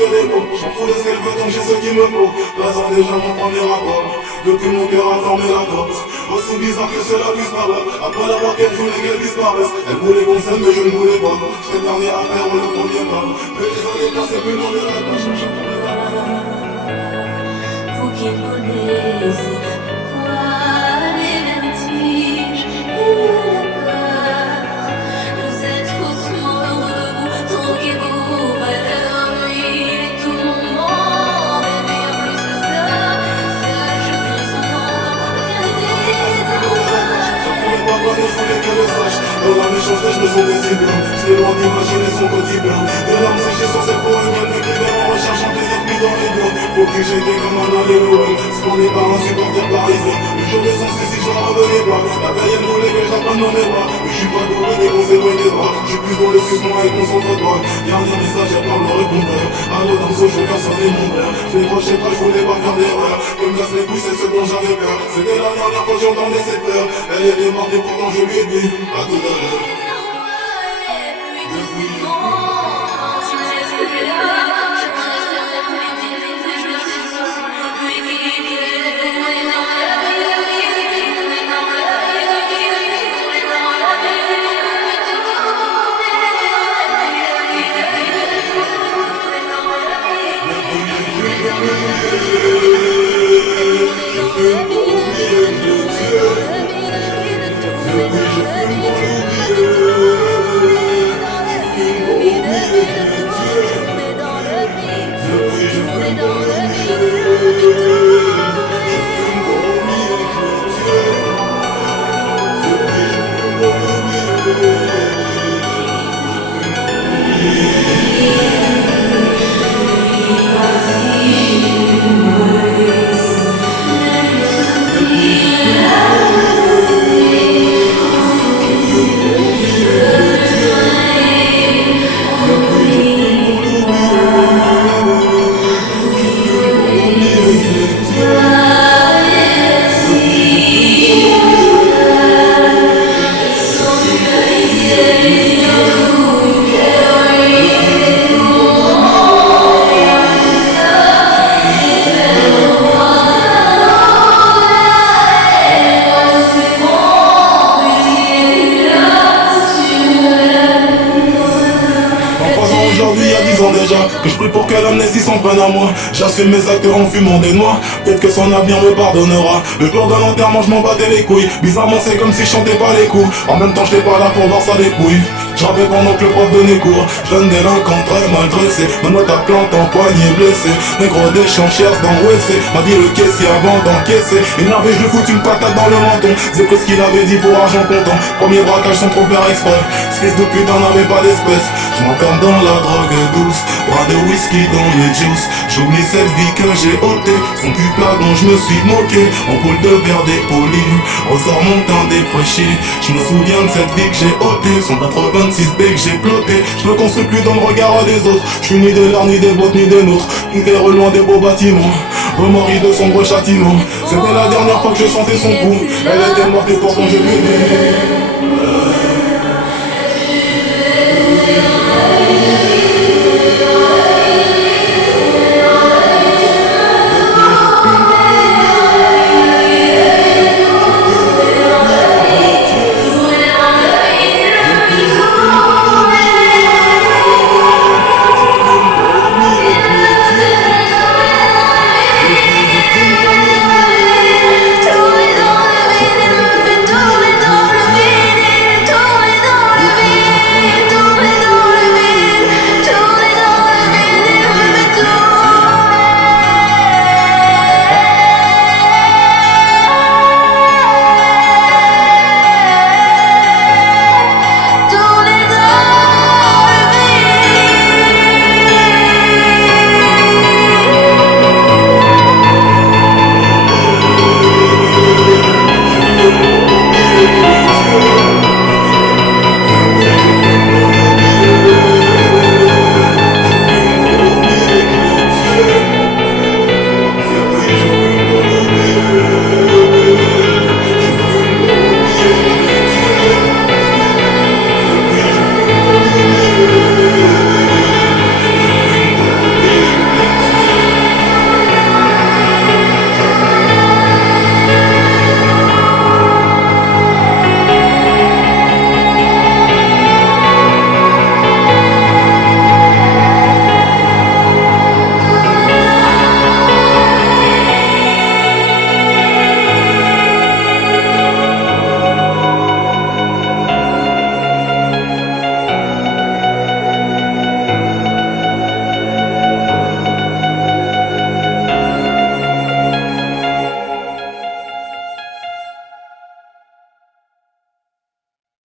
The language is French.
que des mots. J'en fous de ce qu'elle veut tant que j'ai ce qu'il me faut. Plaçant déjà mon premier rapport. Depuis mon cœur a formé la corde. Aussi bizarre que cela puisse paraître. Après l'avoir qu'elle voulait qu'elle disparaisse. Elle voulait qu'on s'aime mais je ne voulais pas. J'étais dernier à faire le premier pas. Mais les années passées plus loin de la tâche. Vous qui me connaissez, pourquoi les vertiges et la peur? Vous êtes faussement heureux, vous troquez-vous valeur nuit et tout mon monde. Et bien plus que ça, seul je brise son nom, regardez dans Je pouvais pas connaître, je voulais qu'elle le sache. Dans la méchanceté, je me sentais si bien. J'étais loin d'imaginer son quotidien. Des larmes séchées sur ses poèmes, elle m'écrivait en recherchant des circuits dans les biens. Pour qui j'étais comme un alléluia. Scorné par un supporter parisien. Le jour de son suicide, je n'en revenais pas. La veille, elle voulait que je la prenne dans mes bras. Mais je suis pas doué dès qu'on s'éloigne des bras. Je suis plus dans le sucement et concentre-toi. Dernier message, elle parle le répondeur. Allô, dans ce je vais sonner mon père. Je décrochais pas, je voulais pas faire d'erreur. Comme casse les couilles, c'est ce dont j'avais peur. C'était la dernière fois que j'entendais ses pleurs. Elle était morte et pourtant je lui ai dit à tout à l'heure. Aujourd'hui, il y a 10 ans déjà, que je prie pour que l'amnésie s'en prenne à moi. J'assume mes actes en fumant des noix. Peut-être que son avenir me pardonnera. Le jour de l'enterrement, je m'en battais les couilles. Bizarrement, c'est comme si je chantais pas les coups. En même temps, j'étais pas là pour voir sa dépouille. Je rappais pendant que le prof donnait cours. Jeune délinquant très mal dressé. Ma note à plante en poignet blessé. Négro des chanchières dans WC. M'a dit le caissier avant d'encaisser. Énervé, je lui foutu une patate dans le menton. C'est que ce qu'il avait dit pour argent comptant. Premier braquage sans trop faire exprès. Ce fils de putain n'avait pas d'espèce. Je m'enferme dans la drogue douce. Bras de whisky dans le juice. J'oublie cette vie que j'ai ôtée. Son cul plat dont je me suis moqué. En boule de verre dépoli. Ressort mon teint défraîchi. Je me souviens de cette vie que j'ai ôtée. Son 86 B que j'ai ploté. Je me construis plus dans le regard des autres. Je suis ni des leurs, ni des vôtres, ni des nôtres. Une terre loin des beaux bâtiments. Remords de sombres châtiments. C'était la dernière fois que je sentais son coup. Elle était morte et pourtant je lui ai dit.